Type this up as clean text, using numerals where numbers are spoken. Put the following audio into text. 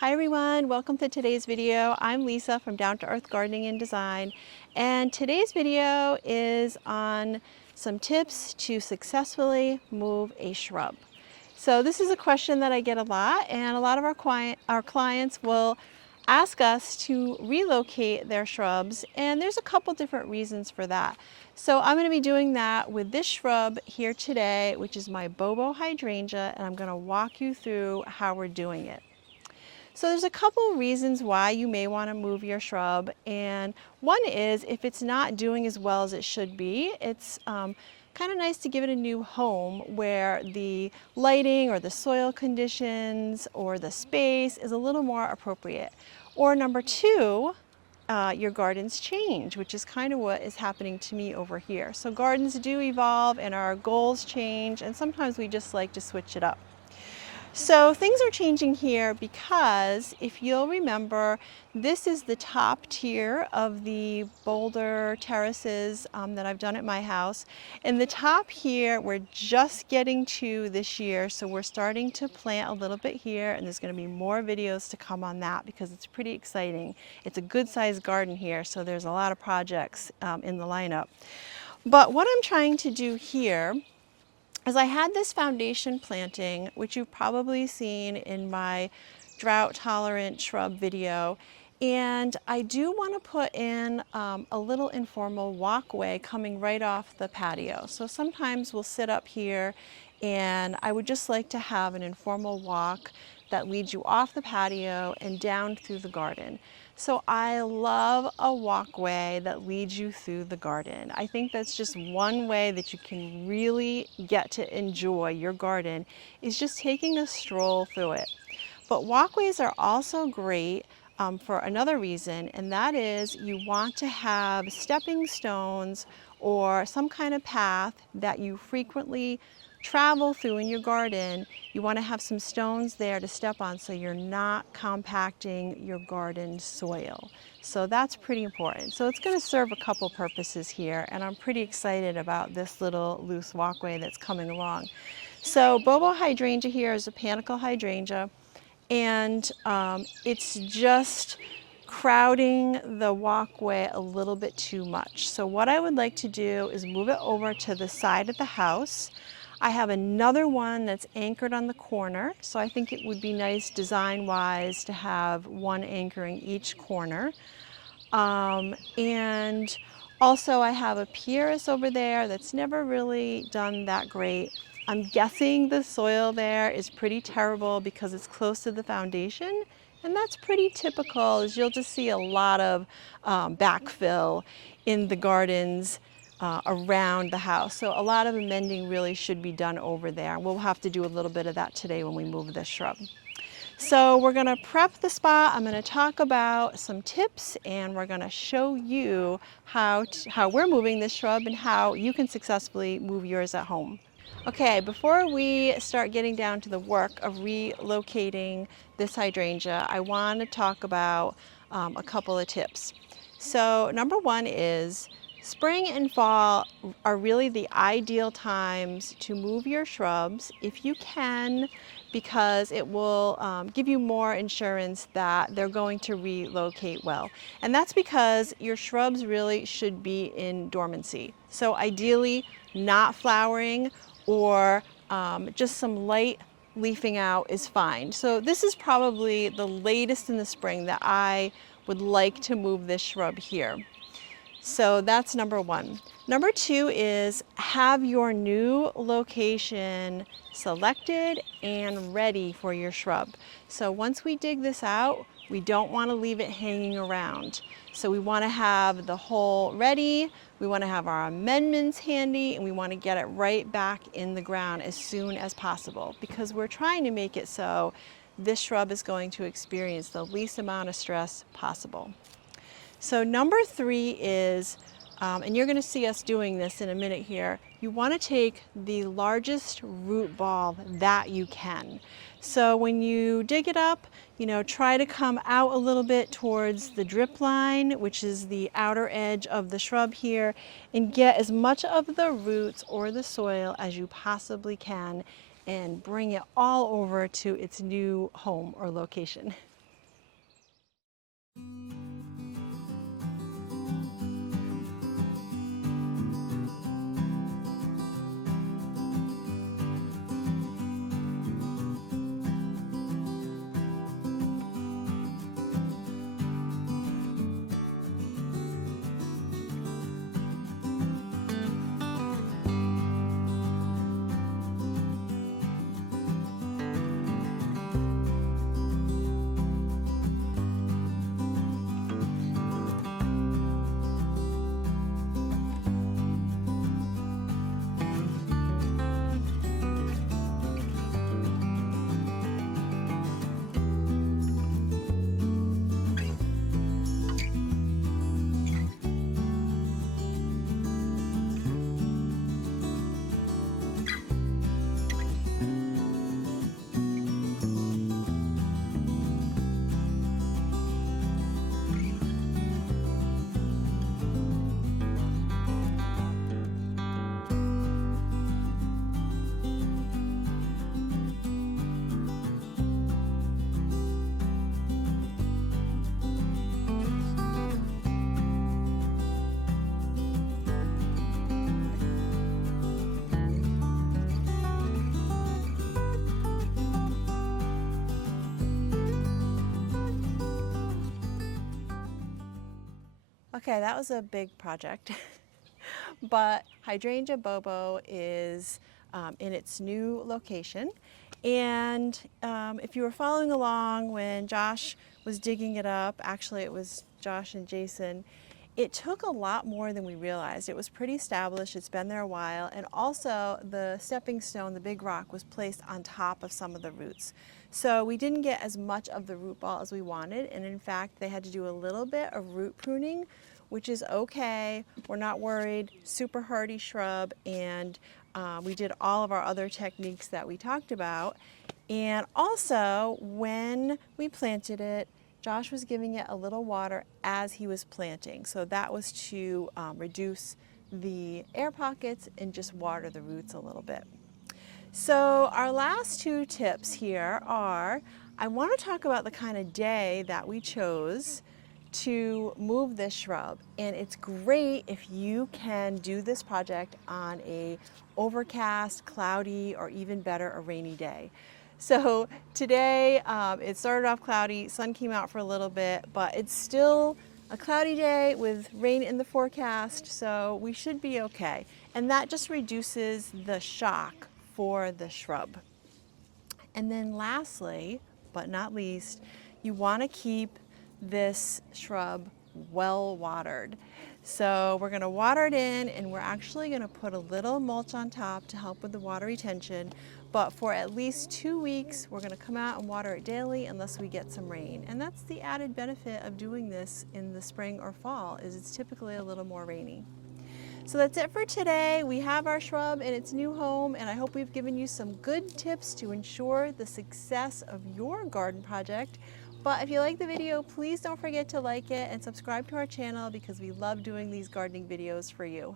Hi everyone, welcome to today's video. I'm Lisa from Down to Earth Gardening and Design, and today's video is on some tips to successfully move a shrub. So this is a question that I get a lot, and a lot of our clients will ask us to relocate their shrubs, and there's a couple different reasons for that. So I'm going to be doing that with this shrub here today, which is my Bobo hydrangea, and I'm going to walk you through how we're doing it. So there's a couple of reasons why you may want to move your shrub, and one is if it's not doing as well as it should be, it's kind of nice to give it a new home where the lighting or the soil conditions or the space is a little more appropriate. Or number two, your gardens change, which is kind of what is happening to me over here. So gardens do evolve and our goals change, and sometimes we just like to switch it up. So things are changing here because if you'll remember, this is the top tier of the boulder terraces that I've done at my house. And the top here, we're just getting to this year. So we're starting to plant a little bit here, and there's going to be more videos to come on that because it's pretty exciting. It's a good sized garden here, so there's a lot of projects in the lineup. But what I'm trying to do here as I had this foundation planting, which you've probably seen in my drought tolerant shrub video, and I do want to put in a little informal walkway coming right off the patio. So sometimes we'll sit up here and I would just like to have an informal walk that leads you off the patio and down through the garden. So I love a walkway that leads you through the garden. I think that's just one way that you can really get to enjoy your garden, is just taking a stroll through it. But walkways are also great for another reason, and that is you want to have stepping stones or some kind of path that you frequently travel through in your garden. You want to have some stones there to step on so you're not compacting your garden soil. So that's pretty important. So it's going to serve a couple purposes here, and I'm pretty excited about this little loose walkway that's coming along. So Bobo hydrangea here is a panicle hydrangea, and it's just crowding the walkway a little bit too much. So what I would like to do is move it over to the side of the house. I have another one that's anchored on the corner, so I think it would be nice design-wise to have one anchoring each corner. And also I have a pieris over there that's never really done that great. I'm guessing the soil there is pretty terrible because it's close to the foundation, and that's pretty typical, as you'll just see a lot of backfill in the gardens around the house. So a lot of amending really should be done over there. We'll have to do a little bit of that today when we move this shrub. So we're going to prep the spot. I'm going to talk about some tips, and we're going to show you how we're moving this shrub and how you can successfully move yours at home. Okay, before we start getting down to the work of relocating this hydrangea, I want to talk about a couple of tips. So number one is spring and fall are really the ideal times to move your shrubs if you can, because it will give you more insurance that they're going to relocate well. And that's because your shrubs really should be in dormancy. So ideally not flowering, or just some light leafing out is fine. So this is probably the latest in the spring that I would like to move this shrub here. So that's number one. Number two is have your new location selected and ready for your shrub. So once we dig this out, we don't want to leave it hanging around. So we want to have the hole ready, we want to have our amendments handy, and we want to get it right back in the ground as soon as possible, because we're trying to make it so this shrub is going to experience the least amount of stress possible. So number three is, and you're going to see us doing this in a minute here, you want to take the largest root ball that you can. So when you dig it up, try to come out a little bit towards the drip line, which is the outer edge of the shrub here, and get as much of the roots or the soil as you possibly can and bring it all over to its new home or location. Okay, that was a big project, but Hydrangea Bobo is in its new location. And if you were following along when Josh was digging it up, actually it was Josh and Jason, it took a lot more than we realized. It was pretty established, it's been there a while, and also the stepping stone, the big rock, was placed on top of some of the roots. So we didn't get as much of the root ball as we wanted, and in fact they had to do a little bit of root pruning, which is okay. We're not worried, super hardy shrub, and we did all of our other techniques that we talked about. And also, when we planted it, Josh was giving it a little water as he was planting. So that was to reduce the air pockets and just water the roots a little bit. So our last two tips here are, I want to talk about the kind of day that we chose to move this shrub. And it's great if you can do this project on a overcast, cloudy, or even better, a rainy day. So today it started off cloudy, sun came out for a little bit, but it's still a cloudy day with rain in the forecast, so we should be okay. And that just reduces the shock for the shrub. And then lastly, but not least, you want to keep this shrub well watered. So we're going to water it in, and we're actually going to put a little mulch on top to help with the water retention. But for at least 2 weeks, we're going to come out and water it daily unless we get some rain. And that's the added benefit of doing this in the spring or fall, is it's typically a little more rainy. So that's it for today. We have our shrub in its new home, and I hope we've given you some good tips to ensure the success of your garden project. But if you like the video, please don't forget to like it and subscribe to our channel, because we love doing these gardening videos for you.